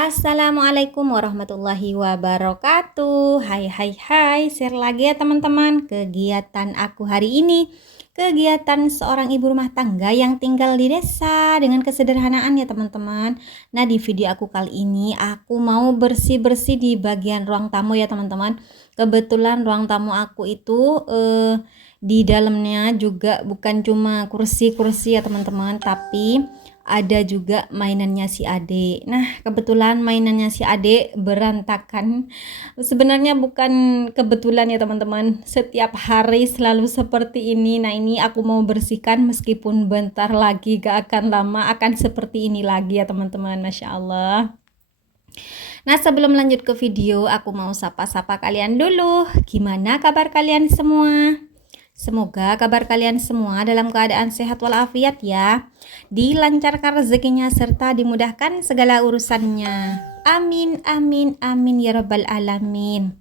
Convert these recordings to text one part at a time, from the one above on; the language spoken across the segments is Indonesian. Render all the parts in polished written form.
Assalamualaikum warahmatullahi wabarakatuh. Hai, share lagi ya teman-teman kegiatan aku hari ini. Kegiatan seorang ibu rumah tangga yang tinggal di desa dengan kesederhanaan ya teman-teman. Nah, di video aku kali ini aku mau bersih-bersih di bagian ruang tamu ya teman-teman. Kebetulan ruang tamu aku itu di dalamnya juga bukan cuma kursi-kursi ya teman-teman, tapi ada juga mainannya si Ade. Nah, kebetulan mainannya si Ade berantakan. Sebenarnya bukan kebetulan ya teman-teman. Setiap hari selalu seperti ini. Nah, ini aku mau bersihkan meskipun bentar lagi gak akan lama akan seperti ini lagi ya teman-teman. Masya Allah. Nah, sebelum lanjut ke video, aku mau sapa-sapa kalian dulu. Gimana kabar kalian semua? Semoga kabar kalian semua dalam keadaan sehat walafiat ya. Dilancarkan rezekinya serta dimudahkan segala urusannya. Amin, amin, amin ya rabbal alamin.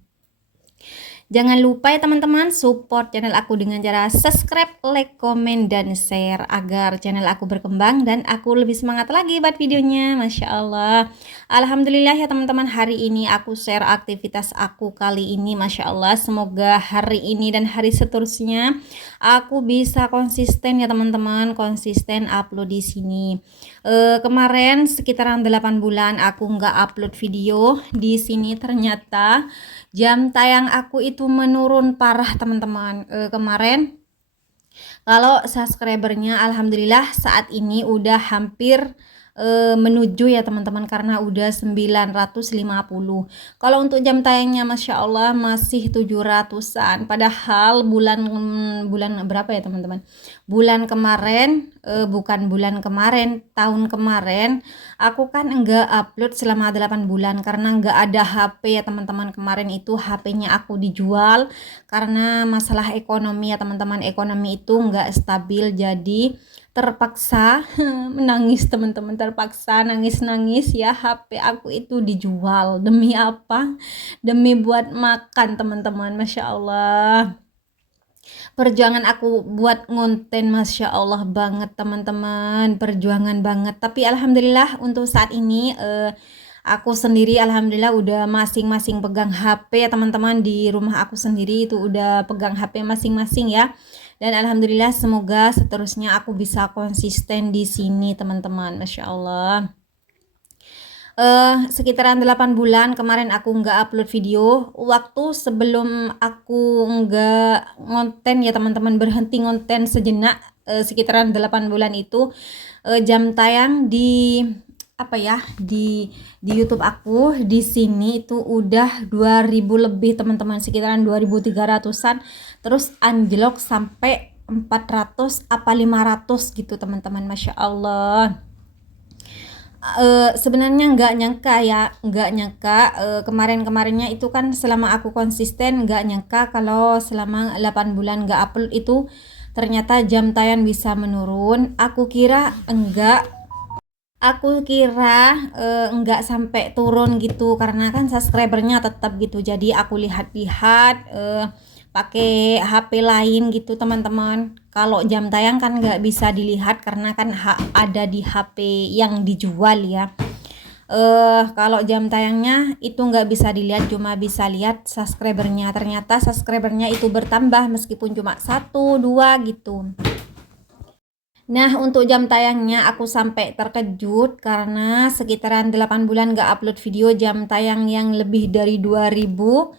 Jangan lupa ya teman-teman support channel aku dengan cara subscribe, like, komen, dan share agar channel aku berkembang dan aku lebih semangat lagi buat videonya. Masya Allah. Alhamdulillah ya teman-teman, hari ini aku share aktivitas aku kali ini. Masya Allah, semoga hari ini dan hari seterusnya aku bisa konsisten ya teman-teman, konsisten upload di sini. Kemarin sekitaran 8 bulan aku nggak upload video di sini, ternyata jam tayang aku itu menurun parah teman-teman. Kemarin kalau subscribernya alhamdulillah saat ini udah hampir menuju ya teman-teman, karena udah 950. Kalau untuk jam tayangnya Masya Allah masih 700-an, padahal bulan berapa ya teman-teman, bulan kemarin bukan bulan kemarin, tahun kemarin aku kan enggak upload selama 8 bulan karena enggak ada HP ya teman-teman. Kemarin itu HP-nya aku dijual karena masalah ekonomi ya teman-teman, ekonomi itu enggak stabil, jadi terpaksa menangis teman-teman, terpaksa nangis-nangis ya, HP aku itu dijual. Demi apa? Demi buat makan teman-teman. Masya Allah, perjuangan aku buat ngonten Masya Allah banget teman-teman, perjuangan banget. Tapi alhamdulillah untuk saat ini aku sendiri alhamdulillah udah masing-masing pegang HP ya teman-teman. Di rumah aku sendiri itu udah pegang HP masing-masing ya. Dan alhamdulillah semoga seterusnya aku bisa konsisten di sini teman-teman. Masya Allah. Sekitaran 8 bulan kemarin aku nggak upload video. Waktu sebelum aku nggak ngonten ya teman-teman, berhenti ngonten sejenak, sekitaran 8 bulan itu jam tayang di apa ya, di YouTube aku di sini itu udah 2000 lebih teman-teman, sekitaran 2300-an, terus anjlok sampai 400 apa 500 gitu teman-teman. Masya Allah. Sebenarnya nggak nyangka kemarin-kemarinnya itu kan selama aku konsisten nggak nyangka kalau selama 8 bulan nggak upload itu ternyata jam tayang bisa menurun. Aku kira enggak sampai turun gitu karena kan subscribernya tetap gitu. Jadi aku lihat-lihat pakai HP lain gitu teman-teman. Kalau jam tayang kan nggak bisa dilihat karena kan ada di HP yang dijual ya. Kalau jam tayangnya itu nggak bisa dilihat, cuma bisa lihat subscribernya. Ternyata subscribernya itu bertambah meskipun cuma 1 2 gitu. Nah, untuk jam tayangnya aku sampai terkejut karena sekitaran 8 bulan gak upload video, jam tayang yang lebih dari 2000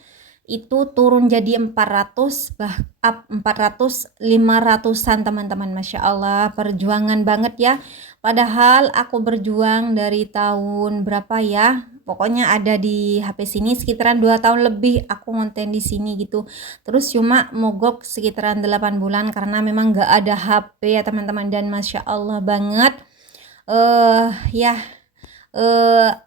itu turun jadi 400, 400 500-an teman-teman. Masya Allah, perjuangan banget ya. Padahal aku berjuang dari tahun berapa ya, pokoknya ada di HP sini sekitaran 2 tahun lebih aku ngonten di sini gitu. Terus cuma mogok sekitaran 8 bulan karena memang gak ada HP ya teman-teman. Dan Masya Allah banget, ya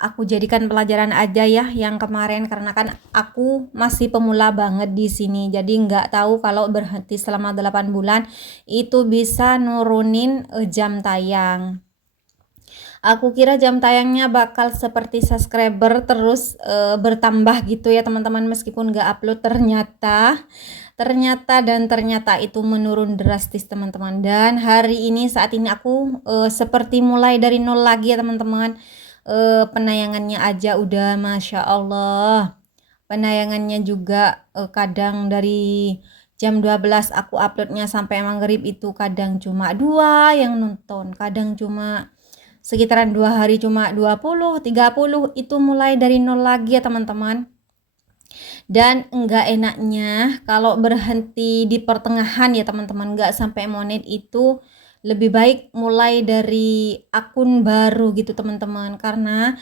aku jadikan pelajaran aja ya yang kemarin, karena kan aku masih pemula banget di sini, jadi nggak tahu kalau berhenti selama 8 bulan itu bisa nurunin jam tayang. Aku kira jam tayangnya bakal seperti subscriber terus bertambah gitu ya teman-teman, meskipun nggak upload. Ternyata itu menurun drastis teman-teman. Dan hari ini saat ini aku seperti mulai dari nol lagi ya teman-teman. Penayangannya aja udah Masya Allah. Penayangannya juga kadang dari jam 12 aku uploadnya sampai maghrib itu kadang cuma 2 yang nonton, kadang cuma sekitaran 2 hari cuma 20, 30, itu mulai dari nol lagi ya teman-teman. Dan enggak enaknya kalau berhenti di pertengahan ya teman-teman, enggak sampai monet itu lebih baik mulai dari akun baru gitu teman-teman, karena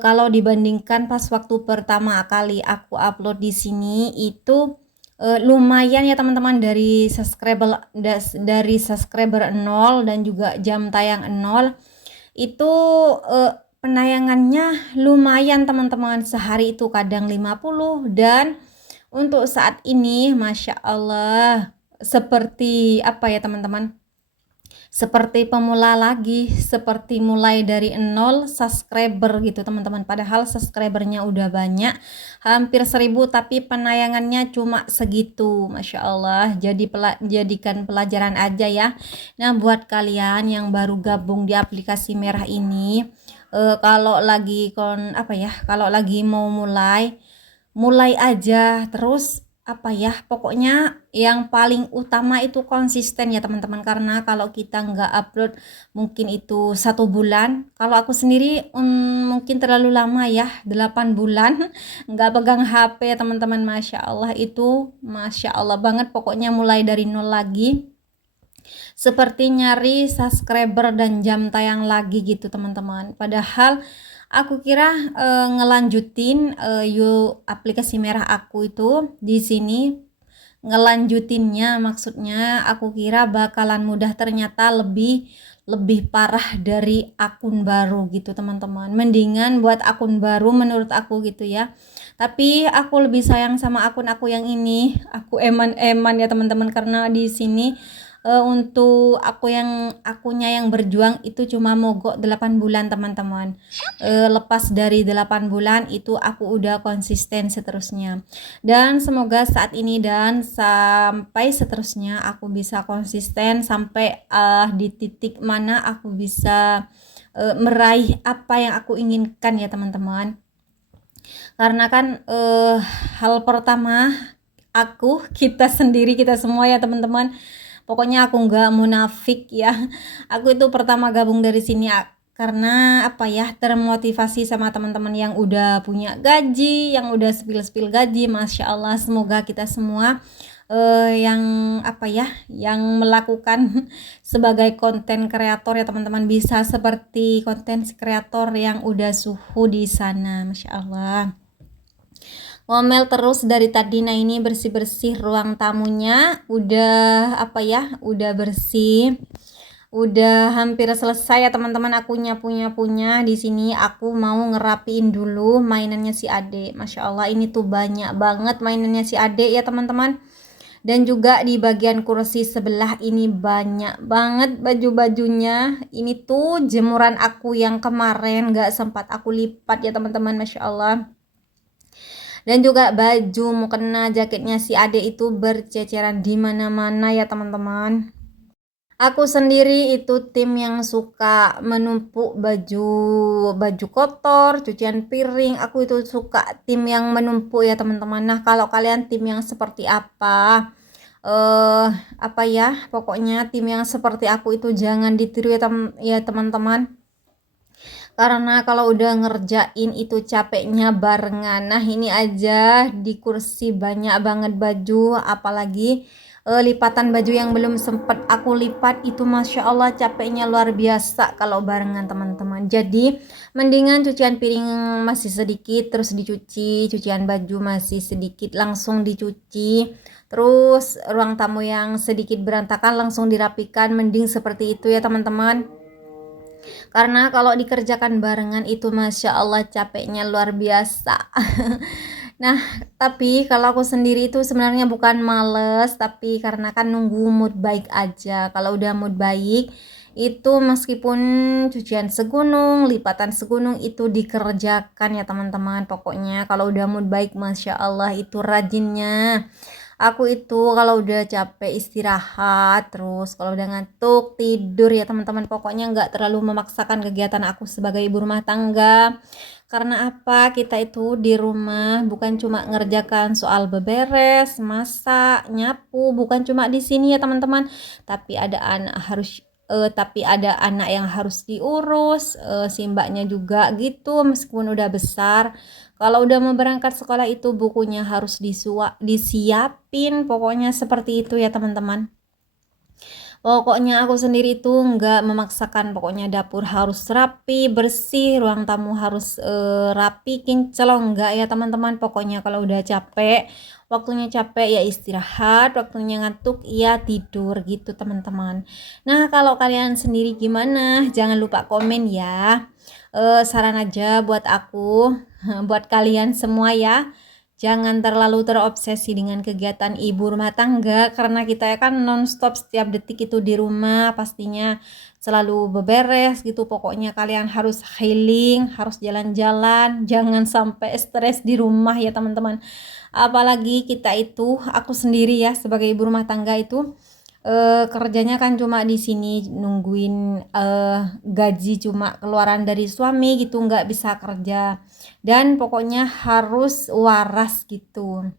kalau dibandingkan pas waktu pertama kali aku upload di sini itu lumayan ya teman-teman, dari subscriber 0 dan juga jam tayang 0 itu penayangannya lumayan teman-teman, sehari itu kadang 50, dan untuk saat ini Masya Allah seperti apa ya teman-teman, seperti pemula lagi, seperti mulai dari 0 subscriber gitu teman-teman, padahal subscribernya udah banyak, hampir 1000, tapi penayangannya cuma segitu. Masya Allah, jadikan pelajaran aja ya. Nah, buat kalian yang baru gabung di aplikasi merah ini, kalau lagi kalau lagi mau mulai aja, terus pokoknya yang paling utama itu konsisten ya teman-teman, karena kalau kita nggak upload mungkin itu 1 bulan, kalau aku sendiri mungkin terlalu lama ya, 8 bulan nggak pegang HP teman-teman. Masya Allah, itu Masya Allah banget, pokoknya mulai dari nol lagi, seperti nyari subscriber dan jam tayang lagi gitu teman-teman. Padahal aku kira ngelanjutin yuk aplikasi merah aku itu di sini, ngelanjutinnya maksudnya aku kira bakalan mudah, ternyata lebih parah dari akun baru gitu teman-teman. Mendingan buat akun baru menurut aku gitu ya, tapi aku lebih sayang sama akun aku yang ini, aku eman-eman ya teman-teman, karena di sini untuk akunya yang berjuang itu cuma mogok 8 bulan teman-teman. Lepas dari 8 bulan itu aku udah konsisten seterusnya, dan semoga saat ini dan sampai seterusnya aku bisa konsisten sampai di titik mana aku bisa meraih apa yang aku inginkan ya teman-teman. Karena kan hal pertama kita sendiri, kita semua ya teman-teman, pokoknya aku nggak munafik ya, aku itu pertama gabung dari sini karena termotivasi sama teman-teman yang udah punya gaji, yang udah spill gaji. Masya Allah, semoga kita semua yang yang melakukan sebagai konten kreator ya teman-teman, bisa seperti konten kreator yang udah suhu di sana. Masya Allah, ngomel terus dari tadi. Nah, ini bersih-bersih ruang tamunya, udah udah bersih, udah hampir selesai ya teman-teman. Aku nyapu-nyapunya di sini, aku mau ngerapiin dulu mainannya si Ade. Masya Allah, ini tuh banyak banget mainannya si Ade ya teman-teman, dan juga di bagian kursi sebelah ini banyak banget baju-bajunya. Ini tuh jemuran aku yang kemarin gak sempat aku lipat ya teman-teman. Masya Allah, dan juga baju mukena jaketnya si Ade itu berceceran di mana-mana ya teman-teman. Aku sendiri itu tim yang suka menumpuk baju kotor, cucian piring. Aku itu suka tim yang menumpuk ya teman-teman. Nah, kalau kalian tim yang seperti apa? Pokoknya tim yang seperti aku itu jangan ditiru ya teman-teman. Karena kalau udah ngerjain itu capeknya barengan. Nah, ini aja di kursi banyak banget baju, apalagi lipatan baju yang belum sempet aku lipat itu Masya Allah capeknya luar biasa kalau barengan teman-teman. Jadi mendingan cucian piring masih sedikit terus dicuci, cucian baju masih sedikit langsung dicuci, terus ruang tamu yang sedikit berantakan langsung dirapikan. Mending seperti itu ya teman-teman, karena kalau dikerjakan barengan itu Masya Allah capeknya luar biasa. Nah, tapi kalau aku sendiri itu sebenarnya bukan males, tapi karena kan nunggu mood baik aja. Kalau udah mood baik itu meskipun cucian segunung, lipatan segunung itu dikerjakan ya teman-teman. Pokoknya kalau udah mood baik Masya Allah itu rajinnya. Aku itu kalau udah capek istirahat, terus kalau udah ngantuk tidur ya teman-teman. Pokoknya nggak terlalu memaksakan kegiatan aku sebagai ibu rumah tangga. Karena apa? Kita itu di rumah bukan cuma ngerjakan soal beberes, masak, nyapu, bukan cuma di sini ya teman-teman. Tapi ada anak yang harus diurus, si mbaknya juga gitu meskipun udah besar. Kalau udah mau berangkat sekolah itu bukunya harus disiapin, pokoknya seperti itu ya teman-teman. Pokoknya aku sendiri itu nggak memaksakan, pokoknya dapur harus rapi, bersih, ruang tamu harus rapi, kinclong, enggak ya teman-teman. Pokoknya kalau udah capek, waktunya capek ya istirahat, waktunya ngantuk ya tidur gitu teman-teman. Nah, kalau kalian sendiri gimana? Jangan lupa komen ya. Saran aja buat aku, buat kalian semua ya. Jangan terlalu terobsesi dengan kegiatan ibu rumah tangga karena kita kan nonstop setiap detik itu di rumah, pastinya selalu beberes gitu. Pokoknya kalian harus healing, harus jalan-jalan, jangan sampai stres di rumah ya teman-teman. Apalagi kita itu, aku sendiri ya sebagai ibu rumah tangga itu kerjanya kan cuma di sini nungguin gaji cuma keluaran dari suami gitu, nggak bisa kerja dan pokoknya harus waras gitu.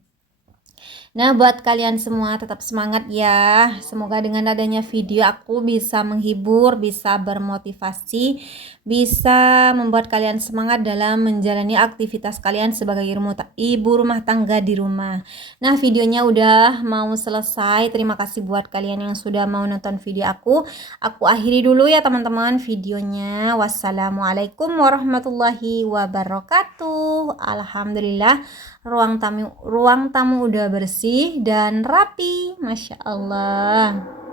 Nah, buat kalian semua tetap semangat ya. Semoga dengan adanya video aku bisa menghibur, bisa bermotivasi, bisa membuat kalian semangat dalam menjalani aktivitas kalian sebagai ibu rumah tangga di rumah. Nah, videonya udah mau selesai. Terima kasih buat kalian yang sudah mau nonton video aku. Aku akhiri dulu ya teman-teman videonya. Wassalamualaikum warahmatullahi wabarakatuh. Alhamdulillah. Ruang tamu udah bersih dan rapi, Masya Allah.